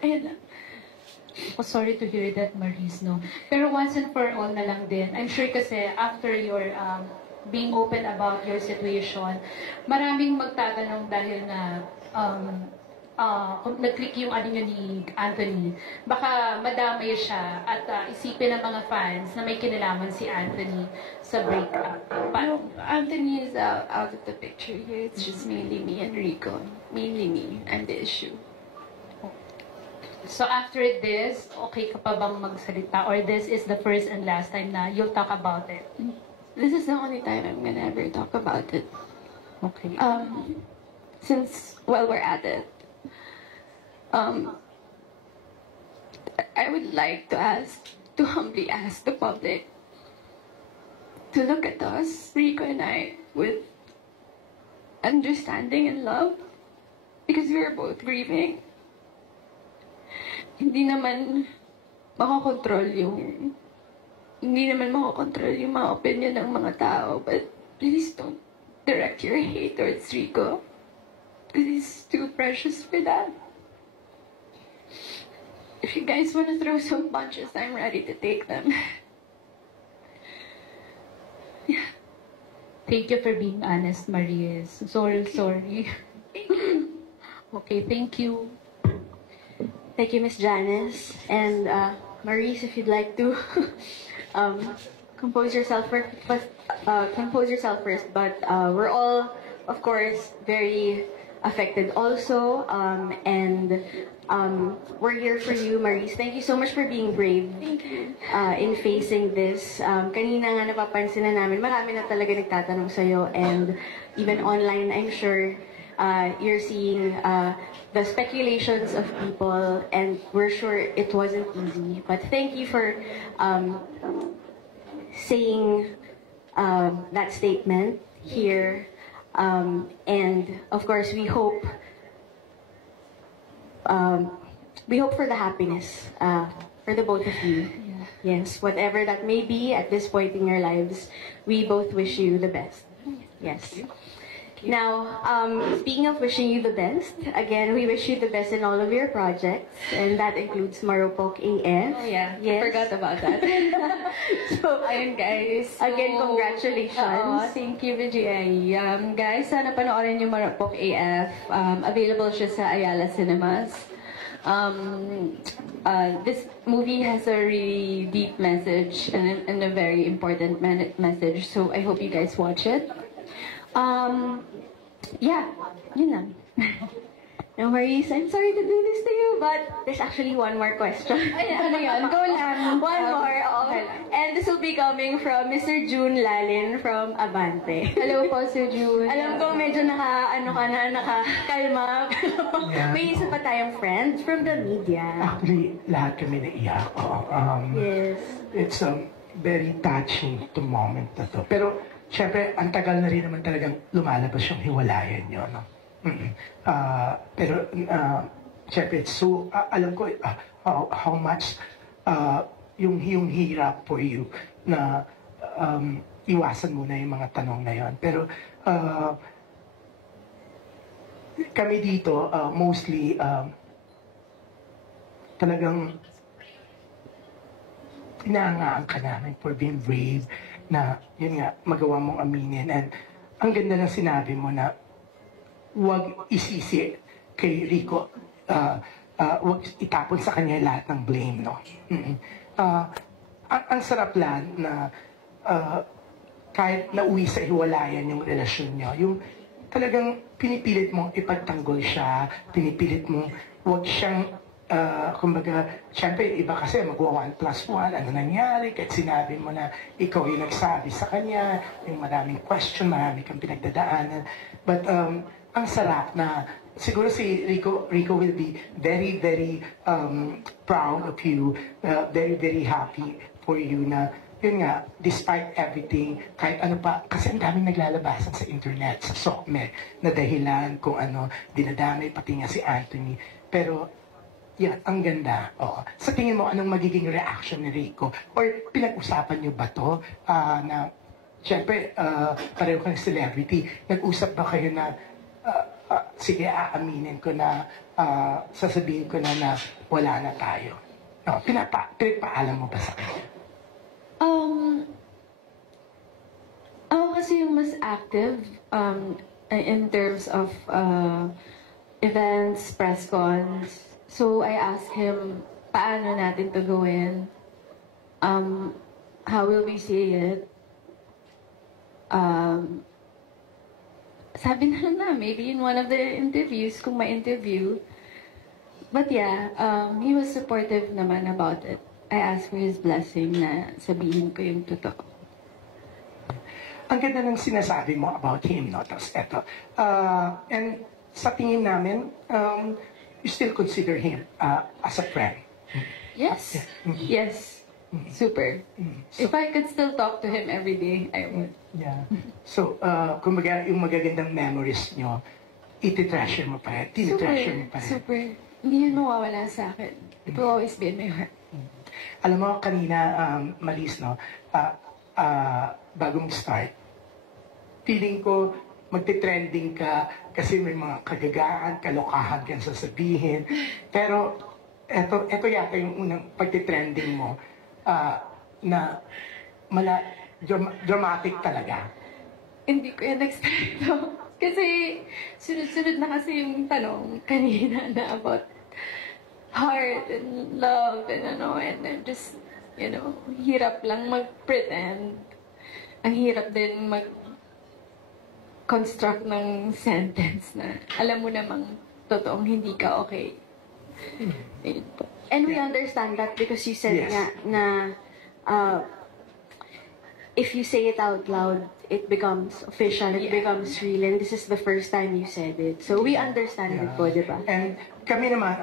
Ayun lang. Oh, sorry to hear that, Maris, no? Pero once and for all na lang din. I'm sure kasi after your being open about your situation, maraming magtatanong dahil na kung nag-click yung ano nyo ni Anthony, baka madamay siya at isipin ng mga fans na may kinalaman si Anthony sa breakup. No, Anthony is out of the picture here. It's just mainly me and Rico. Mainly me. I'm the issue. So after this, okay ka pa bang magsalita? Or this is the first and last time na you'll talk about it? This is the only time I'm gonna ever talk about it. Okay. Since, well, we're at it. I would like to humbly ask the public to look at us, Rico and I, with understanding and love. Because we are both grieving. Hindi naman makakontrol yung mga opinion ng mga tao, but please don't direct your hate towards Rico. Because he's too precious for that. If you guys want to throw some punches, I'm ready to take them. Yeah. Thank you for being honest, Maris. Sorry. Okay, thank you. Thank you, Miss Janice. And Maurice, if you'd like to compose yourself first. But we're all, of course, very affected also. And we're here for you, Maurice. Thank you so much for being brave. Thank you. In facing this. Kanina nga napapansin na namin, marami na talaga nagtatanong sa'yo. And even online, I'm sure you're seeing the speculations of people, and we're sure it wasn't easy. But thank you for saying that statement here. And of course, we hope for the happiness for the both of you. Yeah. Yes, whatever that may be at this point in your lives, we both wish you the best. Yes. Now, speaking of wishing you the best, again, we wish you the best in all of your projects, and that includes Maropok AF. Oh yeah, Yes. I forgot about that. So, Ayun guys. again, congratulations. Thank you, VGA. Guys, sana panoorin yung Marapok AF. Available siya sa Ayala Cinemas. This movie has a really deep message and a very important message, so I hope you guys watch it. Yeah, yun lang. No worries. I'm sorry to do this to you, but there's actually one more question. Ano yun? Go lang. One more. Okay. And this will be coming from Mr. June Lalin from Abante. Hello po, Sir June. Alam ko medyo nakakalma. Yeah. May isa pa tayong friend from the media. Actually, lahat kami naiyak. Yes. It's very touching to moment na to. Pero, syempre, ang tagal na rin naman talagang lumalabas yung hiwalayan nyo, no? Pero, syempre, so, alam ko how much yung hirap for you na iwasan muna yung mga tanong na yon. Pero, kami dito, mostly, talagang inaangaan ka namin for being brave na, yun nga, magawa mong aminin. And ang ganda ng sinabi mo na huwag isisi kay Rico, huwag itapon sa kanya lahat ng blame, no? Ang sarap lang na kahit nauwi sa hiwalayan yung relasyon nyo, yung talagang pinipilit mong ipagtanggol siya, pinipilit mong huwag siyang kumbaga, syempre, iba kasi magwa 1+1, ano nangyari, kahit sinabi mo na ikaw yung nagsabi sa kanya, yung maraming question, marami kang pinagdadaanan. But, ang sarap na, siguro si Rico will be very, very proud of you, very, very happy for you na, yun nga, despite everything, kahit ano pa, kasi ang daming naglalabasan sa internet, sa SOCME, na dahilan kung ano, dinadamay, pati nga si Anthony. Pero, yan, ang ganda. Oo. Sa tingin mo, anong magiging reaction ni Rico? Or pinag-usapan niyo ba to na, syempre, pareho kang celebrity, nag-usap ba kayo na sige, aaminin ko na, sasabihin ko na wala na tayo. No, pinagpaalam mo ba sa kanya? Ako kasi yung mas active in terms of events, press cons. So I asked him, paano natin to gawin? How will we say it? Sabi na lang na, maybe in one of the interviews, kung may interview. But yeah, he was supportive naman about it. I asked for his blessing na sabihin ko yung totoo. Ang ganda ng sinasabi mo about him, no? Tapos eto. And sa tingin namin, you still consider him as a friend. Yes. Yes. Super. If I could still talk to him every day, I would. Yeah. So, kumbaga, yung magagandang memories nyo, iti-treasure mo pa rin, tini-treasure mo pa rin. Super. Hindi yun mawawala sa akin. It will always be in my heart. Alam mo, kanina, Maris, no, bagong start, feeling ko, magte-trending ka kasi may mga kagagaan, kalokahan kang sasabihin. Pero, eto yata yung unang pagte-trending mo na dramatic talaga. Hindi ko yan expecto. Kasi, sunod-sunod na kasi yung tanong kanina na about heart and love and and then just, hirap lang mag-pretend. Ang hirap din mag-construct ng sentence na alam mo namang totoong hindi ka okay. Ayun po. And we understand that because you said Yes. nga na if you say it out loud, it becomes official, it becomes real, and this is the first time you said it. So we understand it po, di ba? And kami naman,